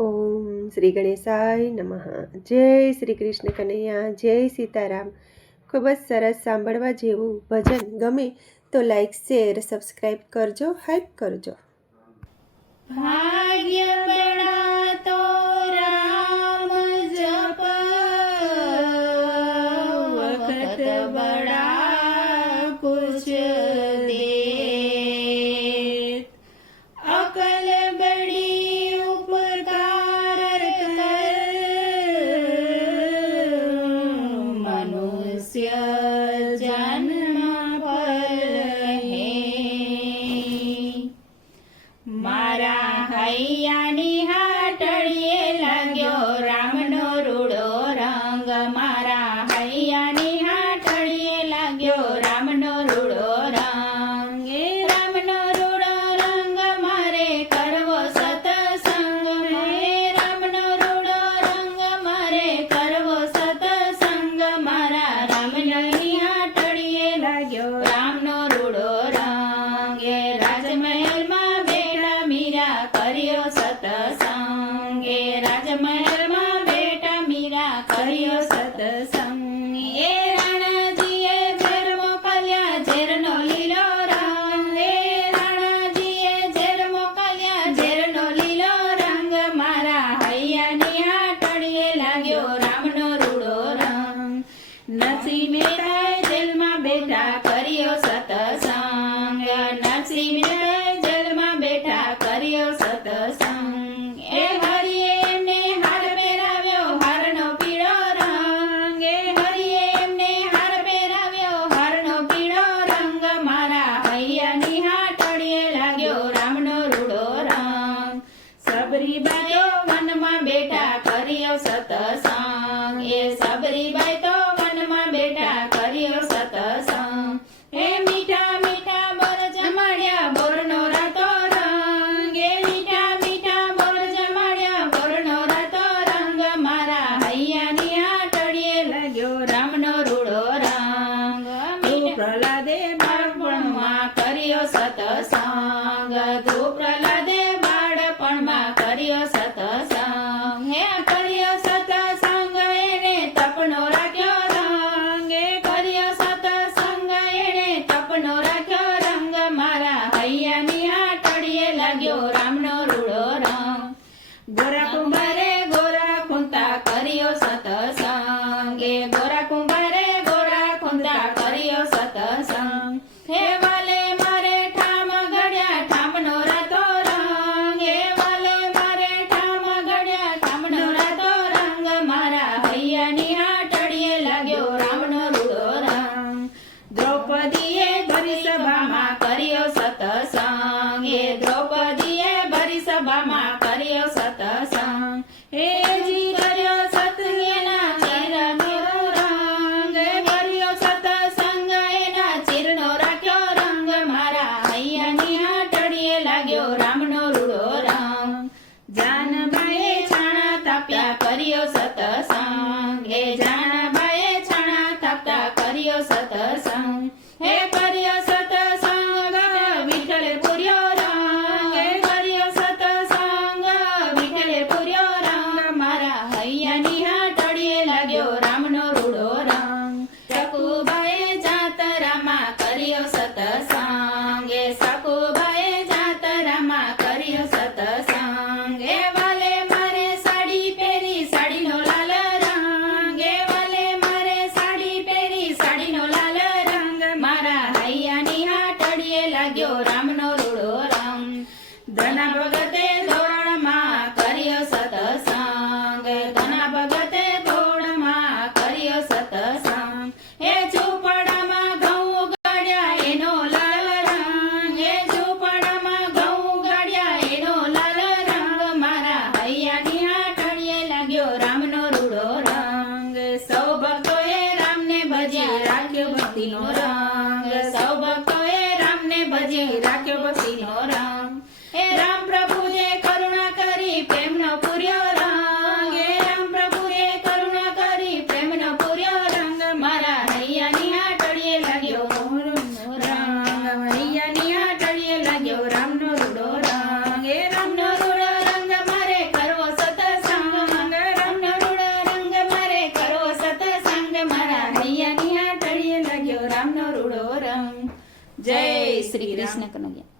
ઓમ શ્રી ગણેશાય નમઃ. જય શ્રી કૃષ્ણ કનૈયા, જય સીતારામ. ખૂબ જ સરસ સાંભળવા જેવું ભજન ગમે તો લાઈક, શેર, સબસ્ક્રાઈબ કરજો, હાઈપ કરજો. ભાગ્ય બળાતો રામ જપ, વખત બડા કુછ દેત. અકલ બડી ઉપકાર કર, મનુષ્ય જન્મ ફલ હે. મારા હૈયાની હાટડીએ લાગ્યો રામનો રૂડો રંગ. મારા હૈયાની હાટડીએ લાગ્યો રામનો રૂડો રંગ. એ રામનો રૂડો રંગ મારે કરવો સતસંગ. રામનો રૂડો રંગ મારે કરવો સતસંગ. મારા રામની હાટડીએ લાગ્યો રામનો રૂડો રંગ. એ રાજમહેલમાં મીરા કર્યો સતસંગ. એ રાજમહેલમાં બેટા મીરા કર્યો સતસંગ. એ રાણાજીએ ઝેર મોકલ્યા ઝેરનો લીલો રંગ. એ રાણાજીએ ઝેર મોકલ્યા ઝેરનો લીલો રંગ. મારા હૈયાની હાટડીએ લાગ્યો રામનો રૂડો રંગ. નરસિંહ મહેતાએ જેલમાં બેઠા કર્યો સતસંગ. નરસિંહ મહેતાએ જેલમાં બેઠા કર્યો સતસંગ. એ હરિએ એમને હાર પહેરાવ્યો હારનો પીળો રંગ. એ હરિએ એમને હાર પહેરાવ્યો હારનો પીળો રંગ. મારા હૈયાની હાટડીએ લાગ્યો રામનો રૂડો રંગ. સબરીબાઈ તો વનમાં બેઠા કર્યો સતસંગ. એ સબરીબાઈ તો વનમાં બેઠા કર્યો સતસંગ. હે મીઠા મીઠા બોર જમાડ્યા બોરનો રાતો રંગ. એ મીઠા મીઠા બોર જમાડ્યા બોરનો રાતો રંગ. મારા હૈયાની હાટડીએ લાગ્યો રામનો રૂડો રંગ. ધ્રુવ પ્રહલાદે બાળપણમાં કર્યો સતસંગ. ધ્રુવ પ્રહલાદે બાળપણમાં કર્યો સતસંગ. હે કર્યો સતસંગ એને તપનો રાખ્યો રંગ. એ કર્યો સતસંગ એને તપનો રાખ્યો રંગ. મારા હૈયાની હાટડીએ લાગ્યો રામનો રૂડો રંગ. ગોરા કુંભારે ગોરા ખૂંતા કર્યો સતસંગ. એ ગોરા કુંભારે ગોરા ખૂંતા કર્યો સતસંગ. હે વાલે મારે ઠામ ઘડ્યા ઠામનો રાતો રંગ. હે વાલે મારે ઠામ ઘડ્યા ઠામનો રાતો રંગ. મારા હૈયાની હાટડીએ લાગ્યો રામનો રૂડો રંગ. દ્રૌપદીએ ભરી સભામાં કર્યો સતસંગ. એ દ્રૌપદીએ ભરી સભામાં કર્યો સતસંગ. હે જી કર્યો સત્સંગ એના ચિરનો રંગ. એ કર્યો સતસંગ એના ચિરનો રાખ્યો રંગ. મારા હૈયાની હાટડીએ લાગ્યો રામનો રૂડો રંગ. જાનબાઈએ છાણા તાપ્યા કર્યો સતસંગ. એ જાનબાઈએ છાણા તાપતા કર્યો સતસંગ. હે કર્યો સતસંગ વિઠ્ઠલે પૂર્યો રંગ. એ કર્યો સતસંગ વિઠ્ઠલે પૂર્યો રંગ. મારા હૈયાની હાટડીએ લાગ્યો રામનો રૂડો રંગ. સકુબાએ જાતરામાં કર્યો સતસંગ. એ સકુબાએ જાતરામાં કર્યો સતસંગ. એ વાલે મારે સાડી પહેરી સાડીનો લાલ રંગ. એ વાલે મારે સાડી પહેરી સાડીનો લાલ રંગ. મારા હૈયાની હાટડીએ લાગ્યો રામનો રૂડો રંગ. ધના ભગતે ધોરણમાં કર્યો સતસંગ. ધના ભગતે ધોરણમાં કર્યો સતસંગ. એ ઝૂંપડામાં ઘઉં ઉગાડ્યા એનો લાલ રંગ. એ ઝૂંપડામાં ઘઉં ઉગાડ્યા એનો લાલ રંગ. મારા હૈયાની હાટડીએ લાગ્યો રામનો રૂડો રંગ. સૌ ભક્તોએ રામને ભજી રાખ્યો ભક્તિનો રંગ. સૌ ભક્તોએ રામને ભજી રાખ્યો ભક્તિનો રંગ. હે રામ પ્રભુએ કરુણા કરી પ્રેમનો પૂર્યો રંગ. હે રામ પ્રભુએ કરુણા કરી પ્રેમનો પૂર્યો રંગ. મારા હૈયાની હાટડીએ લાગ્યો રંગ. હૈયાની હાટડીએ લાગ્યો રામનો રૂડો રંગ. હે રામનો રૂડો રંગ મારે કરવો સત રૂડો રંગ. જય શ્રી કૃષ્ણ કનૈયા.